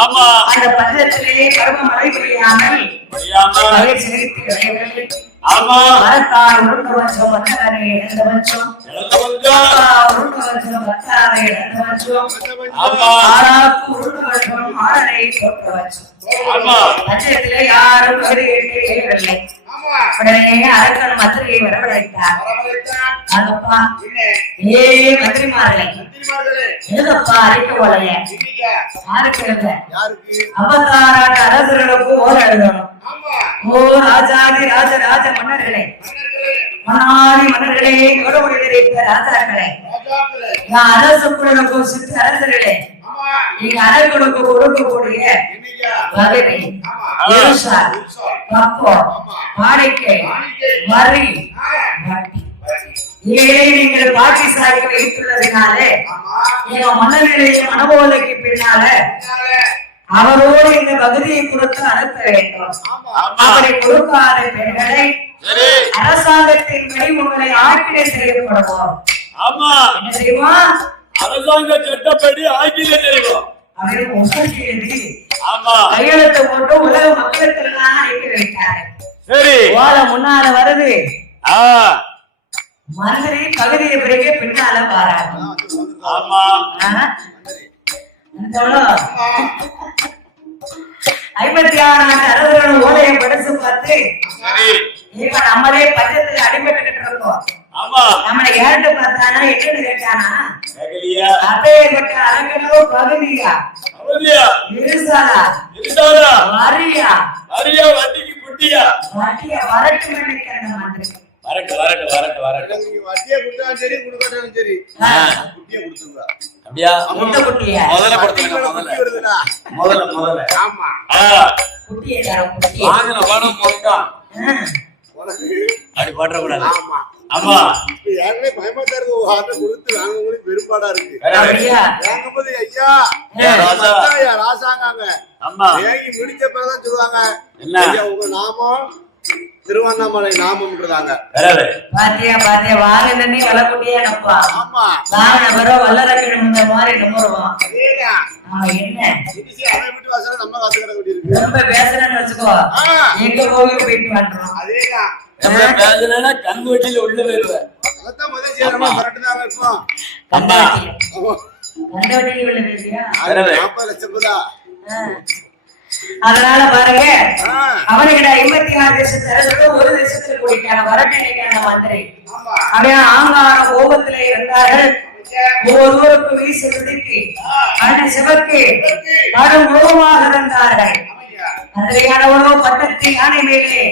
ஆமா அந்த பஞ்சத்திலே பருவ மழை பெய்யாமல் பயிர் செழித்து விளையவில்லை. ஆமா மரத்தால் உருண்டு வச்சோம் மன்னரை இழந்த வச்சோம் உருண்டு வச்சோம் மத்தாரை இழந்த வச்சோம் ஆறாக்கு உருண்டு வச்சோம் மாறனை போட்டு வச்சோம். பஞ்சத்திலே யாரும் பகுதி கேட்கவில்லை. உடனே அரக்கன் மந்திரியை வரவழைத்தார். அதப்பா ஏ மந்திரிமார்களே எழுதப்பா அறிக்கை போலைய யாருக்கு எழுத அவதாராட்ட அரசர்களுக்கு ஓர் எழுதணும். ஓ ராஜாதி ராஜராஜ மன்னர்களே மன்னாதி மன்னர்களே கௌரவ ராஜாக்களே அரசுக்கு சிற்று அரசர்களே நீங்க அரசர்களுக்கு கொடுக்கக்கூடிய வகை வாடிக்கை வரி இவைகளை நீங்கள் பாகிஸ்தானுக்கு வைத்துள்ளதுனாலே எங்க மன்னநிலையை மனபோதைக்கு பின்னால அவரோடு இந்த பகுதியை கொடுத்து அனுப்ப வேண்டும். அவரை கொடுக்காத பெண்களை அரசாங்கத்தின் படி உங்களை ஆக்கினை செய்யப்படுவோம். என்ன செய்வோம்? அரசாங்க சட்டப்படி ஆக்கினை செய்வோம். கையெழுத்து போட்டு உலக மக்களுக்கு அனுப்பி வைத்தாரு. சரி முன்னால வருது மந்திரி பகுதியை பிறகு பின்னால பாராரு. ஆமா 56 அரசர்கள் ஓலையை படிச்சு பார்த்து இப்ப நம்மளே பஞ்சத்துல அடிபட்டுக்கிட்டு இருக்கோம். நம்மளை ஏண்டு பார்த்தானா என்னன்னு கேட்டானா அப்பேற்பட்ட அரங்கனோ பகுதியா இருசாலா வரியா வட்டிக்கு குட்டியா வட்டியா வரட்டு நினைக்கிற மாதிரி வரட்டு வரட்டு வரட்டு வரட்டு நீங்க வட்டியை கொடுத்தாலும் சரி கொடுக்காட்டாலும் சரி குட்டியை கொடுத்துருங்க. அப்படியா குட்டியா முதல்ல கொடுத்துருங்க. முதல்ல ஆமா குட்டியை தரோம். குட்டியை வாங்கின பணம் மொத்தம் அப்படி போட கூடாது. ஆமா ஆமா யாருமே பயமாட்டா இருக்கு. ஆட்டை கொடுத்து வாங்கவங்களுக்கு பெருப்பாடா இருக்கு. வாங்கும்போது ஐயா ராசாங்க ஏங்கி முடிச்ச பிறகுதான் சொல்லுவாங்க ஐயா உங்க நாமம் திருவண்ணாமலை நாமம்ன்றதாங்க. பாத்தியா பாத்தியா வாகனே வளக்குட்டியா நப்பா. ஆமா வாகன வர வல்லரக்கணும் இந்த மாதிரி நம்புறோம். என்ன அவன் வீட்டு வாசல நம்ம காசு கிட வேண்டி இருக்கு. ரொம்ப பேசுறேன்னு வச்சுக்கோ எங்க போய் போயிட்டு வந்துடும். அதேதான் நம்ம பேசுனா கண் வீட்டில உள்ள போயிருவேன். அதான் முதல் சேரமா வரட்டுதாங்க இருப்போம். கண்டவட்டிக்கு உள்ள பேசியா 40 லட்சம் ரூபாய். அதனால பாருங்க அவனுக்கிட்ட 56 தேசத்துல ஒரு தேசத்துல கூடிட்டான வரட்டணைக்கான மந்திரி அப்படியே ஆங்கார கோபத்துல இருந்தார்கள். ஒவ்வொருவருக்கு வீசு விதிக்கு அடி சிவக்கு கடும் கோபமாக இருந்தார்கள். மந்திரியானவரோ பட்டத்து யானை மேலே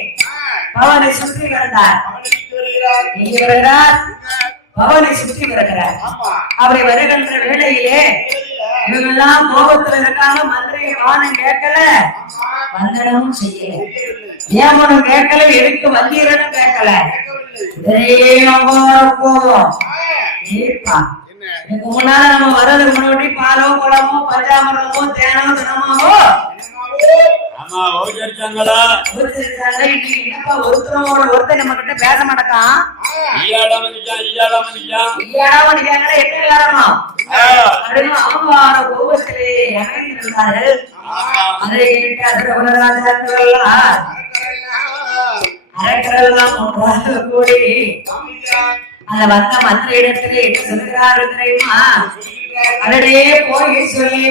பவனை சுற்றி வருகிறார். இங்கே வருகிறார் பவனை சுற்றி வருகிறார். அவரை வருகின்ற வேளையிலே இவங்கெல்லாம் கோபத்துல இருக்காங்க. மந்திரியை வானம் கேட்கல வந்தனமும் செய்யல ஏமனும் கேட்கல எதுக்கு வந்தீரனும் கேட்கல. கோபம் ஏப்பா இதுக்கு முன்னால நம்ம வர்றதுக்கு முன்னாடி பாலோ குளமோ பஞ்சாமரமோ தேனோ தினமாவோ ஒருத்தரோட ஒருத்தர் நம்ம கிட்ட பேச மாட்டான். என்ன காரணம் கோபத்திலே இணைந்திருந்தார்கள். அதை அரக்கரெல்லாம் ஒன்றாக கூடி அந்த வந்த மந்திர இடத்திலே என்ன சொல்லுகிறார்கள் தெரியுமா? அதே போய் சொல்லி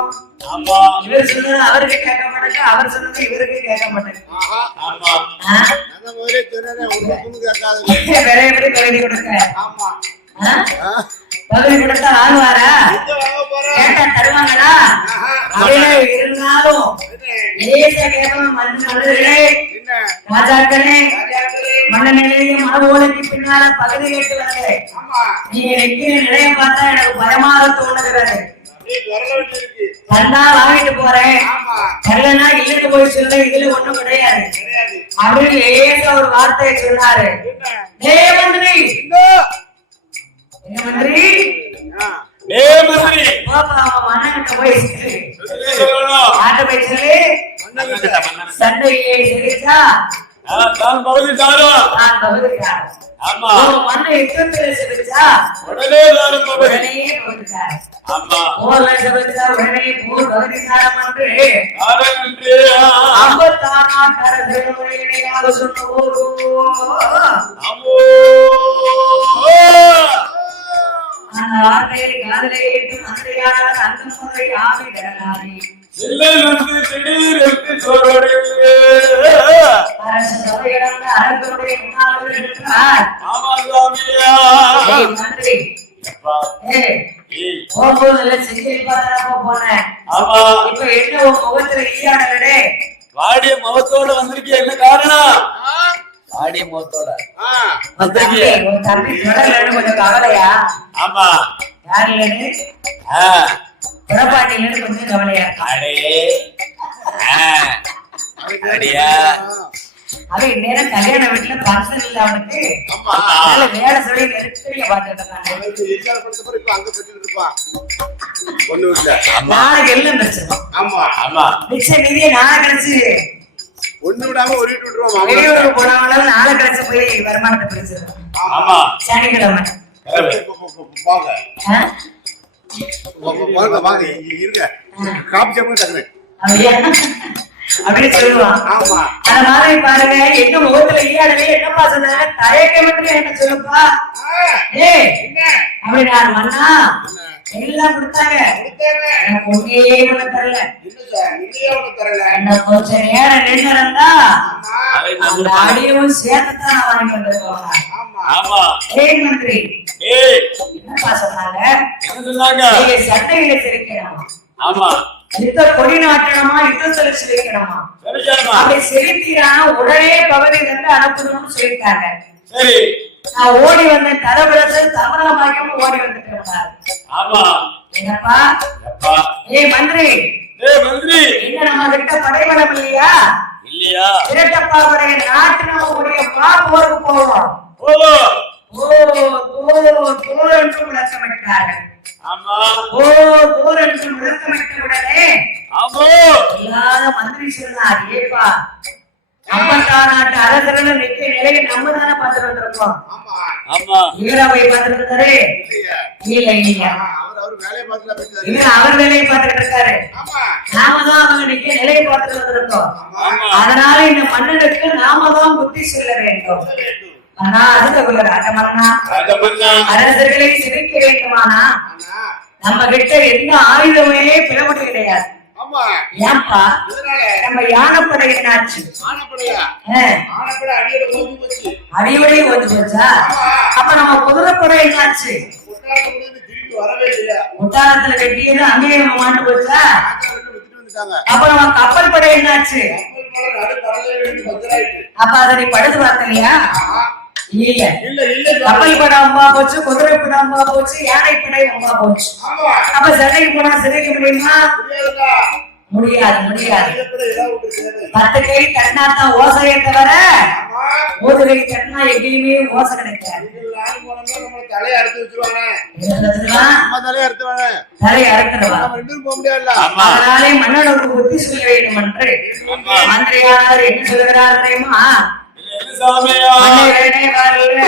இருக்கும். ஆமா இவர் சொன்னது அவருக்கு கேட்க மாட்டேங்க, அவர் சொன்னது இவருக்கு கேட்க மாட்டேங்க. ஆஹா. ஆமா நான் முதலே சொன்னேன், உனக்கு கேட்காது. வேற எப்படி பகுதி கொடுக்க? ஆமா. ஆ? பகுதி கொடுத்தா வாங்குவாரா? எங்க வாங்க போற? கேட்டா தருவாங்களா? ஆஹா. அப்படியே இருந்தாலும் லேசா கேட்கணும். மன்னர்களே, என்ன? ராஜாக்களே, ராஜாக்களே. மன்னநிலையும் மனவோலைக்கு பின்னால பகுதி கேட்டு வந்தேன். ஆமா. நீங்க நிக்கிற நிலையம் பார்த்தா எனக்கு பயமாக தோணுகிறது. அப்படியே விரல விட்டு இருக்கு. தந்தா வாங்கிட்டு போறேன், ஆமா. தரலன்னா இல்லைன்னு போய் சொல்ல, இதுல ஒண்ணும் கிடையாது கிடையாது. அப்படின்னு லேசா ஒரு வார்த்தையை சொன்னாரு. என்ன? ஏ மந்திரி, என்ன? என்ன மந்திரி, ஆ. ஏய் மந்திரி பாப்பா அவன் மன்னன்கிட்ட போய் சொல்லு. சொல்லணும் ஆட்ட போய் சொல்லு, மன்னகிட்ட. சண்டையே சரிச்சா தான் பகுதி தாரும் நான் பகுதிக்காரன். ஆமா மண்ணை யுத்தத்தில் செலுத்தா உடனே தாரும் பகுதி உடனே பகுதிக்காரன். ஆமா போர்ல செலுத்தா உடனே போர் பகுதிக்காரம் என்று தாரம் என்று 56 நாட்கள் இணையாக சொன்ன போது அம்மோ அந்த வார்த்தையை காதலை ஏற்று மந்திரியாளர் அந்த முறை ஆவி கடலாரி இல்லை வந்து திடீர் என்று சொல்றீங்க அரசு சபையிடந்த அரசனுடைய முன்னாள் இருக்கிறார். ஆமா சாமியா ஏய் மந்திரி, அப்பா ஏய் ஏய் போகும்போதுல செஞ்சு பார்த்தா போனேன். ஆமா இப்ப என்ன உன் முகத்துல ஈயாடலே? வாடிய முகத்தோட வந்திருக்கீங்க என்ன காரணம் ஆ. வாடிய முகத்தோட ஆ. வந்திருக்கீங்க உன் தம்பி தொடர்லன்னு கொஞ்சம் கவலையா? ஆமா யார் இல்லைன்னு ஆ புறப்பாட்டிலன்னு கொஞ்சம் கவலையா இருக்கா? அடே அடியா அவன் இந்நேரம் கல்யாண வீட்டுல பர்சன் இல்ல அவனுக்கு. ஆமா. அதனால வேலை சொல்லி நெருக்கடியா பாத்துட்டு இருக்காங்க. அவனுக்கு எச்ஆர் படிச்ச பிறகு இப்ப அங்க கட்டிட்டு இருப்பான். ஒண்ணும் இல்ல. நாளைக்கு எல்லாம் பிரச்சனை. ஆமா. ஆமா மிச்ச நிதியை நாளை கிடைச்சு ஒண்ணு விடாம ஒருவிட்டு விட்டுருவான் வெளியூருக்கு போனவங்களும் நாளை கிடைச்சு போய் வருமானத்தை பிரிச்சிருக்கான். ஆமா சனிக்கிழமை வாங்க ஆ? வாங்க வாங்க இருங்க காப்பி சாப்பிட்டு தக்குறேன். அப்படியா? அப்படின்னு சொல்லுவான். ஆமா. அந்த மாதிரி பாருங்க, எங்க முகத்துல ஈயாடலே என்னப்பா சொன்னாங்க, தயக்கம் மட்டும் என்ன சொல்லுப்பா. ஏய் என்ன அப்படின்னா மண்ணா எல்லாம் கொடுத்தாங்க, கொடுத்தாங்க? எனக்கு ஒன்னே ஒண்ணு தரல. இல்ல சார், இல்லையே ஒண்ணு தரல. என்ன கொஞ்சம் நேரம் நின்றுருந்தா ஆமா. அந்த அடியும் சேர்த்துத்தான் நான் வாங்கி வந்திருக்கோம். ஆமா. ஆமா ஏய் மந்திரி, ஏய் என்னப்பா சொன்னாங்க? என்ன சொன்னாங்க நீங்க சட்டையில சிரிக்கணுமா, ஆமா யுத்த கொடி நாட்டணுமா, யுத்தத்துல சிரிக்கணுமா? சரிச்சாமா அப்படி செலுத்தினா உடனே பகுதியில இருந்து அனுப்பணும்னு சொல்லிட்டாங்க. சரி நான் ஓடி வந்த தரவிடத்தில் தமிழமாக்கியும் ஓடி வந்துட்டேன். ஆமா என்னப்பா? அப்பா ஏய் மந்திரி, ஏய் மந்திரி என்ன நம்ம கிட்ட படைபலம் இல்லையா? இல்லையா இரட்டப்பாவுடைய நாட்டு நம்ம உடைய போருக்கு போவோம். ஓ போர் என்று முழக்கமிட்டார்கள். ஆமா போர் என்று முழக்கமிட்ட உடனே ஆமா இல்லாத மந்திரி சொன்னார், ஏப்பா 56 நாட்டு அரசர்களும் நிற்க நிலையை நம்ம தானே பார்த்துட்டு வந்திருக்கோம். ஆமா. ஆமா ஈராவை பார்த்துட்டு இருக்காரு. இல்லையா? இல்ல அவர் வேலையை பார்த்துட்டு போயிட்டாரு. இல்ல அவர் வேலையை பார்த்துட்டு இருக்காரு. ஆமா. நாம தான் அவங்க நிக்க நிலையை பார்த்துட்டு வந்திருக்கோம். ஆமா. அதனால இந்த மன்னனுக்கு நாம தான் புத்தி சொல்ல வேண்டும். ஆனா அதுக்கு ராஜமன்னா ராஜமன்னா அரசர்களை சிரிக்க வேண்டுமானா ஆனா, நம்ம கிட்ட எந்த ஆயுதமே பிளவுண்டு கிடையாது. ஆமா. ஏன்பா? இதனால நம்ம யானைப்படை என்னாச்சு? ஆனப்படையா? ஆ, ஆனப்படை அடியோட ஓடி போச்சு. அடியோடய கொஞ்சம் போச்சா? அப்ப நம்ம குதிரைப்படை என்னாச்சு? ஒட்டாரத்தை முடிந்து திரும்பி வரவே இல்ல. முட்டாளத்துல கட்டியது அங்கேயே நம்ம மாண்டு போச்சா? ஆட்களை விட்டு விட்டுட்டு வந்துட்டாங்க. அப்ப நம்ம கப்பல் படை என்னாச்சு? கப்பல் மேல நடு கடல்ல இருந்து பத்திராயிட்டு. அப்ப அதை நீ படுத்து பார்த்தலையா? ஆஹா. இல்ல. இல்ல இல்ல கப்பல் படை அம்பா போச்சு, குதிரை படை அம்பா போச்சு, யானை படை அம்பா போச்சு. ஆமா. அப்ப சண்டைக்கு போனா சிறைக்க முடியுமா? முடியாதுடா. முடியாது, முடியாது. இதப்பட ஏதாவது ஒன்று செய்யாது. 10 கை தட்டினா தான் ஓசையை தவிர ஆமா. 1 கை தட்டினா எங்கேயுமே ஓசை கிடைக்காது. நீங்கள் நாலு போனோம்னா நம்ம தலையை அறுத்து வச்சிருவானே. இதெல்லாம் நம்ம தலையை அறுத்துவானே. தலையை அறுத்துடுவா. நம்ம ரெண்டும் போக முடியாதுல்ல. ஆமா அதனாலே மன்னனுக்கு புத்தி சொல்ல வேண்டும் என்று மந்திரியாளர் என்ன சொல்கிறார் தெரியுமா? என்ன சாமியா மன்னரே வருக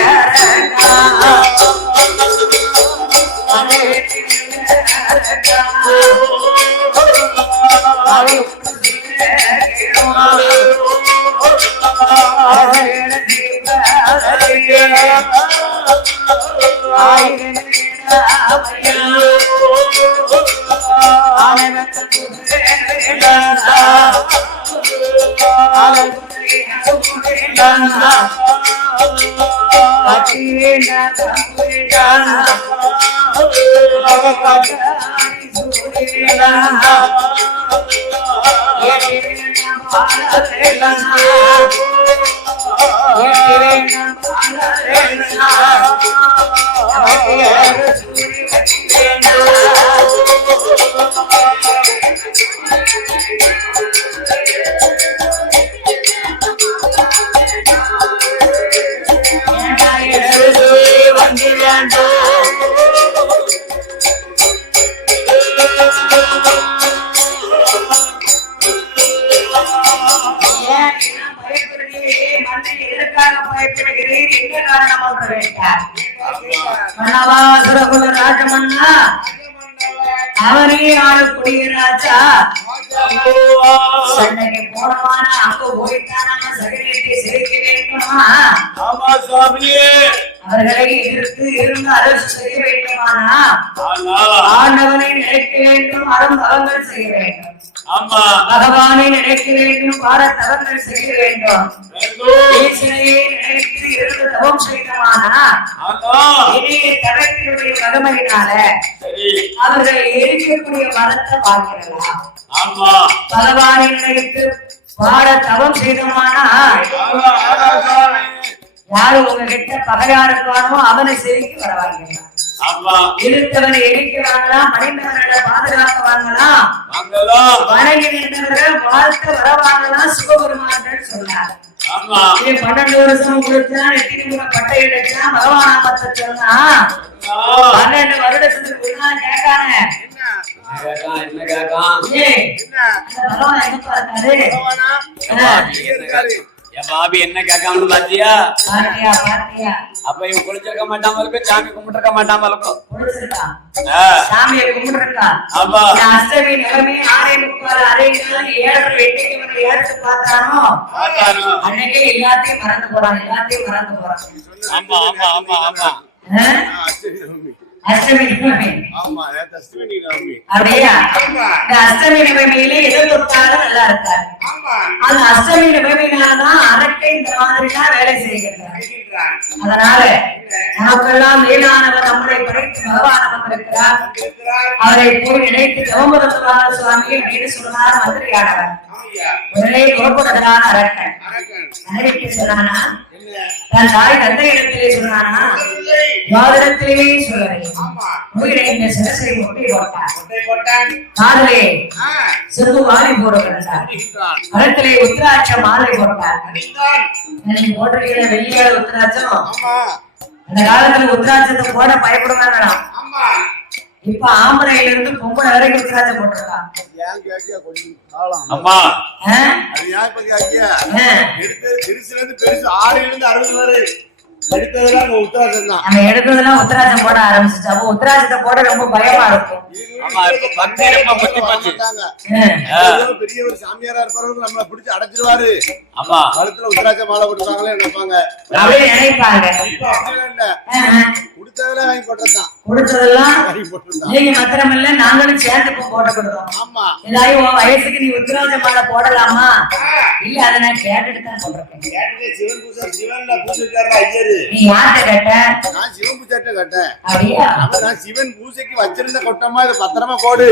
ஆயிரம் ராஜமன்னா அவரே ஆளக்கூடிய ராஜா சண்டைக்கு போனமான அங்கு போய்த்தான சகரியத்தை சேர்க்க வேண்டுமா? ஆமா சுவாமியே. அவர்களை எதிர்த்து இருந்து அரசு செய்ய வேண்டுமானா ஆண்டவனை நினைக்க வேண்டும், அறம் தவங்கள் செய்ய வேண்டும். ஆமா, பகவானை நினைக்க வேண்டும், பார தவங்கள் செய்ய வேண்டும். ஈசனையை நினைத்து இருந்து தவம் செய்தமானா இனிய தவத்தினுடைய மகிமையினால அவர்கள் எரிக்கக்கூடிய மரத்தை பார்க்கலாம். பகவானை நினைத்து பார தவம் செய்தமானா யாரு உங்ககிட்ட பகையாருக்கானோ அவனை செவிக்கு வரவாங்க. இருத்தவனை எரிக்க வாங்கலாம், மனிதவர்களை பாதுகாக்க வாங்கலாம், வணங்கி நின்றவர்கள் வாழ்க்கை வரவாங்கலாம் சுகபெருமான் சொன்னார். 12 வருஷம் கொடுத்தா நெத்திரி முறை பட்டை எடுத்தா பகவானாமத்தை சொன்னா 12 வருடத்துக்கு கேட்கான பாபி என்ன கேட்காம பாத்தியா? அப்ப இவன் குளிச்சிருக்க மாட்டாம இருக்கும், சாமி கும்பிட்டுருக்க மாட்டாம இருக்கும். சாமியை கும்பிட்டுருக்கா. அஷ்டமி நிலைமை 6:45 பார்த்தானோ அன்னைக்கே எல்லாத்தையும் மறந்து போறான், எல்லாத்தையும் மறந்து போறான். ஆமா ஆமா ஆமா ஆமா. அஷ்டமி நிலைமை அப்படியா? இந்த அஷ்டமி நிலைமையில எதை தொட்டாலும் நல்லா இருக்காரு. அந்த அஷ்டமி நிலைமையினால்தான் அரட்டை இந்த மாதிரிதான் வேலை செய்கிறார். அதனால நமக்கெல்லாம் மேலானவர் நம்மளை படைத்து பகவான் வந்திருக்கிறார். அவரை போய் நினைத்து தவமுதல்வார சுவாமி அப்படின்னு சொன்னார் மந்திரியானவர். ஒரே புறப்படுகிறான அரக்கன் அரட்டை சொன்னானா? தன் தாய் தந்தை இடத்திலே சொன்னானா? யாரிடத்திலே சொல்லவில்லை. உயிரை இந்த சிரசை ஒட்டி போட்டான். காதலே சிறு வாழை போடுகிறார். கழுத்திலே உத்திராட்ச மாலை போட்டார். போட்டிருக்கிற வெள்ளியால உத்திராட்சம் அந்த காலத்துல உத்திராட்சத்தை போட பயப்படுவாங்க. இப்ப ஆம்பளையில இருந்து பொம்பளை வரைக்கும் உத்திராட்சம் போட்டிருக்கான். எடுத்ததெல்லாம் உத்தராஜம் போட ஆரம்பிச்சு. அப்போ உத்தராஜத்தை போட ரொம்ப பயமா இருக்கும். பெரிய ஒரு சாமியாரா இருப்பவர்கள் நம்மளை பிடிச்சு அடைச்சிருவாரு. கழுத்துல உத்தராஜ மாலை போட்டுருக்காங்களே நினைப்பாங்க, அப்படியே நினைப்பாங்க. குடுத்ததெல்லாம் வாங்கி போட்டதுதான், குடுத்ததெல்லாம் நீங்க மாத்திரம் இல்ல நாங்களும் சேர்ந்து போட்டு கொடுத்தோம். ஆமா, எல்லாரும் வயசுக்கு நீ உத்தராஜ மாலை போடலாமா? இல்ல அதை நான் கேட்டுட்டு தான் போட்டிருக்கேன். சிவன் பூஜை சிவன்ல பூஜைக்கார ஐயரு நீ யார்கிட்ட கேட்ட? நான் சிவன் பூஜைட்ட கேட்டேன். அப்படியா? நான் சிவன் பூஜைக்கு வச்சிருந்த கொட்டமா இதை பத்திரமா போடு,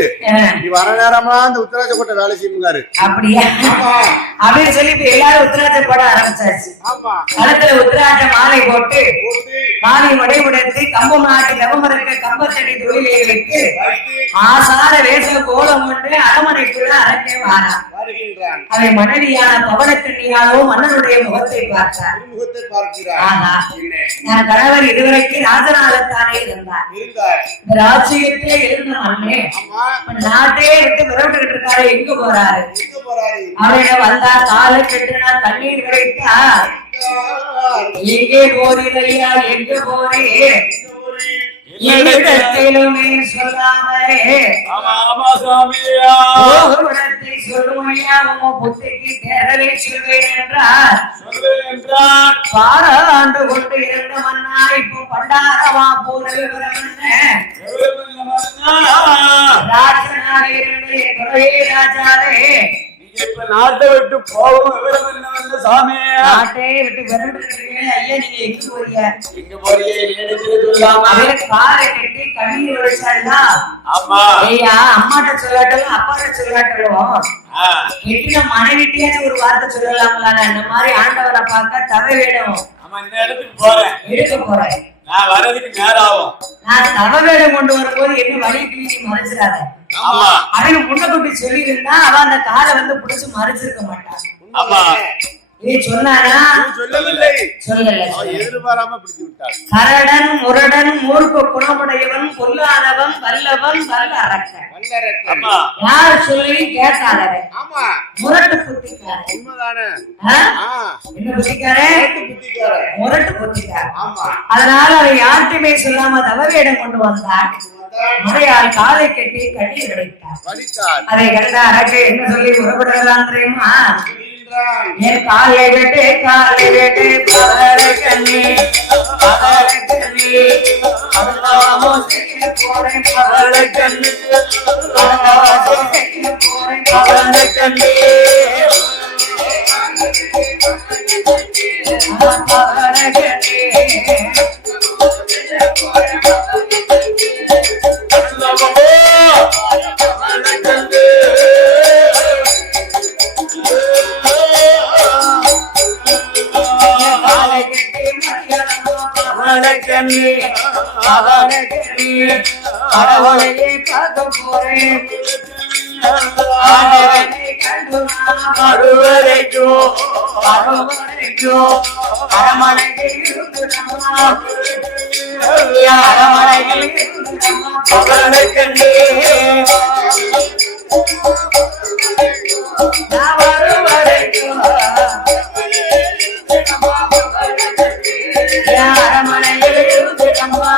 நீ வர நேரமா அந்த உத்தராஜ கொட்டை வேலை செய்யுங்காரு. அப்படியா? அப்படின்னு சொல்லி இப்ப எல்லாரும் உத்தராஜ போட ஆரம்பிச்சாச்சு. ஆமா, கழுத்துல உத்தராஜ மாலை போட்டு மாலை உடைத்து கம்பம் நாட்டி தவமரக்க கம்பத்தடி தொழிலை வைத்து ஆசார வேச கோலம் கொண்டு அரமனைக்குள்ள அரட்டை வாரா. அவை மனைவியான பவனக்கண்ணியாலோ மன்னனுடைய முகத்தை பார்த்தார். நான் கணவர் இதுவரைக்கும் ராஜநாதத்தானே இருந்தார். இந்த ராஜ்யத்திலே இருந்த மண்ணே நாட்டே விட்டு விரவிட்டு இருக்காரு. எங்க போறாரு? அவரிடம் வந்தா காலை கெட்டுனா தண்ணீர் விரைத்தா எங்கே போறீரையா? எங்க போறே? என்னிடத்திலுமே சொல்லாமலே சொல்லுமா ஐயா உங்க புத்திக்கு தேர்தலை சொல்வேன் என்றார். பாராண்டு கொண்டு இருந்த மன்னா இப்போ பண்டாரவா போல விவரம் ராஜனாக இருந்தே ராஜாரே இப்ப நாட்டை விட்டு போகும் விவரம் என்ன சாமி? நாட்டை விட்டு விரண்டுறீங்க ஐயா. நீங்க எங்க போறீங்க? எங்க போறீங்க? காரை கட்டி கண்ணீர் வச்சாங்களா? ஆமா ஐயா, அம்மாட்ட சொல்லாட்டலும் அப்பாட்ட சொல்லாட்டலும் கெட்டின மனைவிட்டியாச்சும் ஒரு வார்த்தை சொல்லலாங்களா? இந்த மாதிரி ஆண்டவரை பார்க்க தவ வேணும். ஆமா, இந்த இடத்துக்கு போறேன், எடுக்க போறேன். நான் வர்றதுக்கு நேரம் ஆகும். நான் தவ வேடம் கொண்டு வரும்போது என்ன வழி நீ மறைச்சிடாத. ஆமா, அவன் முன்ன கூட்டி சொல்லி இருந்தா அவன் அந்த காரை வந்து புடிச்சு மறைச்சிருக்க மாட்டான். ஆமா, நீ சொன்னானா? சொல்லவில்லை, சொல்லல. எதிர்பாராம பிடித்து விட்டார். கரடன் முரடன் மூர்க்க குணமுடையவன் பொல்லாதவன் வல்லவன் வல்ல அரக்கன். ஆமா, யார் சொல்லி கேட்டாளே? ஆமா, முரட்டு புத்திக்காரன். உண்மைதானே? என்ன புத்திக்காரன்? முரட்டு புத்திக்காரன். ஆமா, அதனால அவன் யார்ட்டுமே சொல்லாம தவவேடம் கொண்டு வந்தான். முறையால் காலை கட்டி கண்ணீர் வடித்தார். அதை கண்ட அரக்கை என்ன சொல்லி உறவிடுறான் தெரியுமா? என் காலை வெட்டு பவள கண்ணி பவள கண்ணி அல்லாஹோ செய்ய போறேன் பவள கண்ணி அல்லாஹோ செய்ய போறேன் பவள கண்ணி பவள கண்ணி அரவணையை பார்க்க போறேன் அருவரைக்கும் அரமனையில் இருந்து அரமனையில் வருவரைக்கும் அரமனையில் இருந்து அம்மா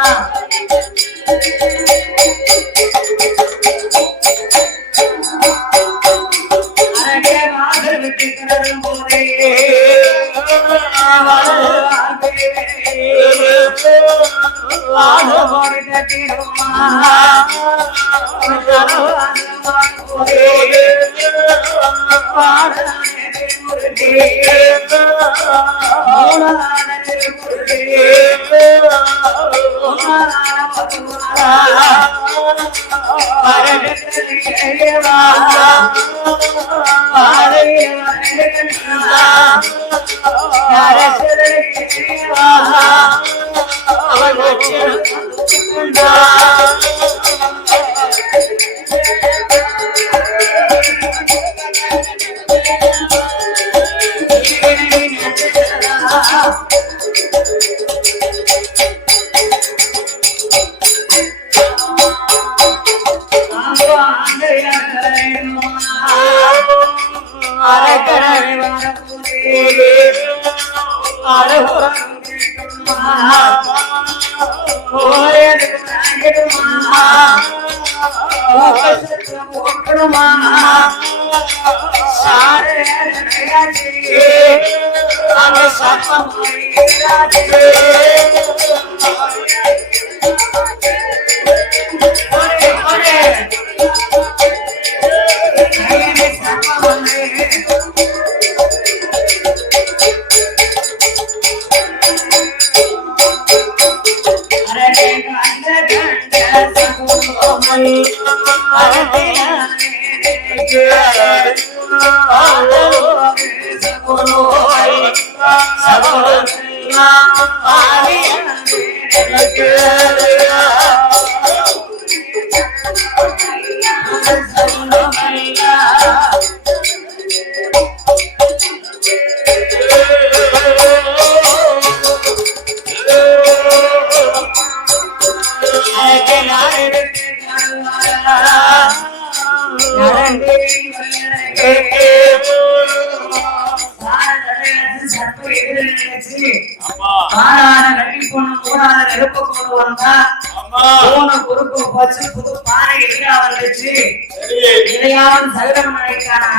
சகலம் நினைக்கானா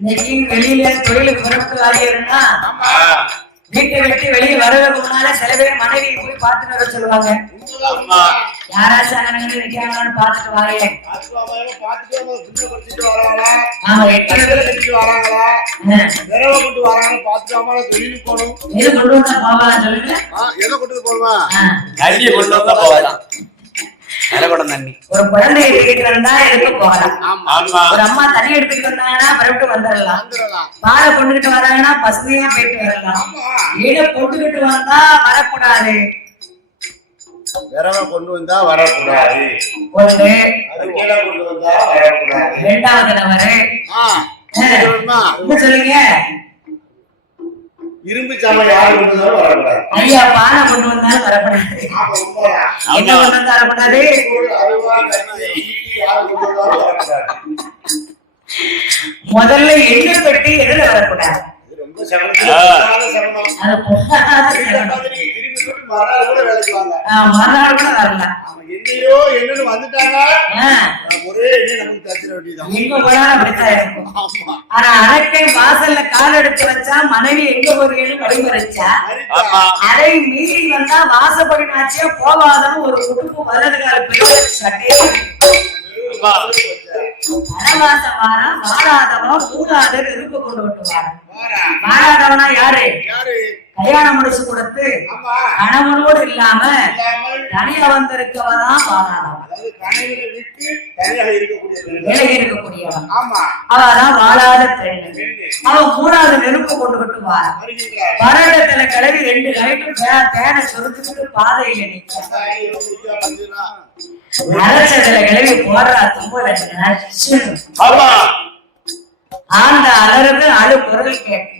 இன்னைக்கு வெளியில தொழிலுக்கு புறப்பட்டு இருந்தா வீட்டை விட்டு வெளியே வரதுக்கு முன்னால சில பேர் மனைவி போய் பார்த்துட்டு வர சொல்லுவாங்க. யாராச்சும் அண்ணன் நிக்கிறாங்கன்னு பார்த்துட்டு வாங்க. ஆமா, எத்தனை பேர் கொண்டு வராங்களா, தொழிலுக்கு போகணும். எது கொண்டு வந்தா போகலாம் சொல்லுங்க. எதை கொண்டு போகணுமா? கல்வி கொண்டு வந்தா போகலாம். ஒரு குழந்தை எடுத்துக்கிட்டு வந்தா எடுத்து போகலாம். ஒரு அம்மா தண்ணி எடுத்துக்கிட்டு வந்தாங்கன்னா மறுபடியும் வந்துடலாம். பாலை கொண்டுகிட்டு வராங்கன்னா பசுமையா போயிட்டு வரலாம். ஏதோ கொண்டுகிட்டு வந்தா வரக்கூடாது. விரவை கொண்டு வந்தா வரக்கூடாது. ஒன்று. கொண்டு வந்தா வரக்கூடாது. இரண்டாவது நபரு சொல்லுங்க. இரும்பு சாமான் யாரு கொண்டு வந்தாலும் வரக்கூடாது. ஐயா பானை கொண்டு வந்தாலும் வரக்கூடாது. என்ன கொண்டு வந்தா வரக்கூடாது? முதல்ல எண்ணெய் பெட்டி எதுல வரக்கூடாது? மறுநாள் கூட வரல. என்னையோ என்னன்னு வந்துட்டாங்க ஒரே எண்ணெய் நமக்கு தச்சிட வேண்டியதான். எங்க போனாலும் அப்படித்தான் இருக்கும். ஆனா அரக்கை வாசல்ல கால் எடுத்து வச்சா மனைவி எங்க போறீங்கன்னு படிமறைச்சா அதை மீறி வந்தா வாசப்படி நாச்சியா போவாதன்னு ஒரு உடுப்பு வலதுகால பெரிய சட்டையே அரவாசம் வாரம் வாழாதவன் மூணாவது இருப்பு கொண்டு விட்டு வாரம். வாழாதவனா யாரு? கல்யாணம் முடிச்சு கொடுத்து கணவனோடு இல்லாம தனியா வந்திருக்கவதான் வாழாதவன், விலகி இருக்கக்கூடியவன். அவதான் வாழாத பெண். அவன் மூணாவது நெருப்பு கொண்டு விட்டு வாரம். பரடத்துல கிளவி 2 கைட்டும் தேனை சொருத்துக்கிட்டு பாதையில நிற்க நரச்சதுல கிளவி போடுறா தும்புல ஆண்ட அலறுது அழு குரல் கேட்டு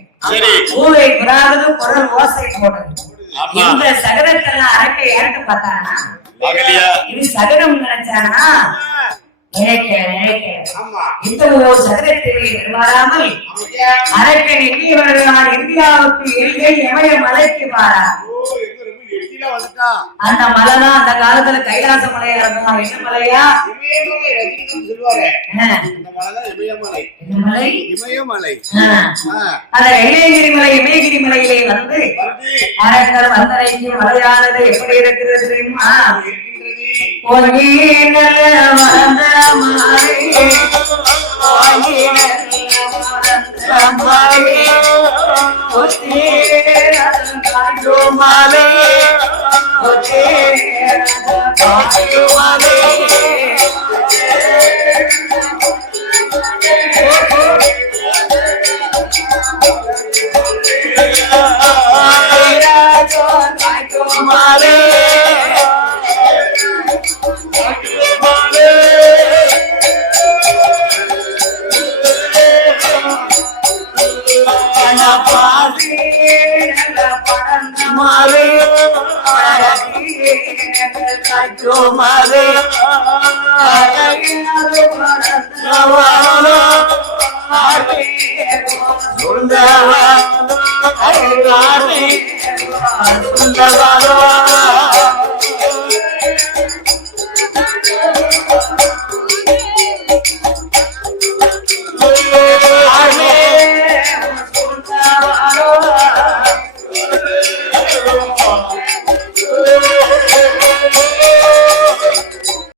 பூவை புறாவது குரல் ஓசை போடுது. இந்த சகரத்தெல்லாம் அரக்கை ஏற்க பார்த்தானா இது சகரம் நினைச்சானா இந்த ஒரு சகரத்தை வராமல் அரக்கன் எங்கே வருகிறான்? இந்தியாவுக்கு எல்கை இமய மலைக்கு வாரா. அந்த மலைதான் அந்த காலத்துல கைலாச மலையா இருந்தா. என்ன மலையா? அந்த இமயகிரி மலை. இமயகிரி மலையிலே வந்து அரக்கர் வந்தரைக்கு மலையானது எப்படி இருக்கிறது தெரியுமா? Bye.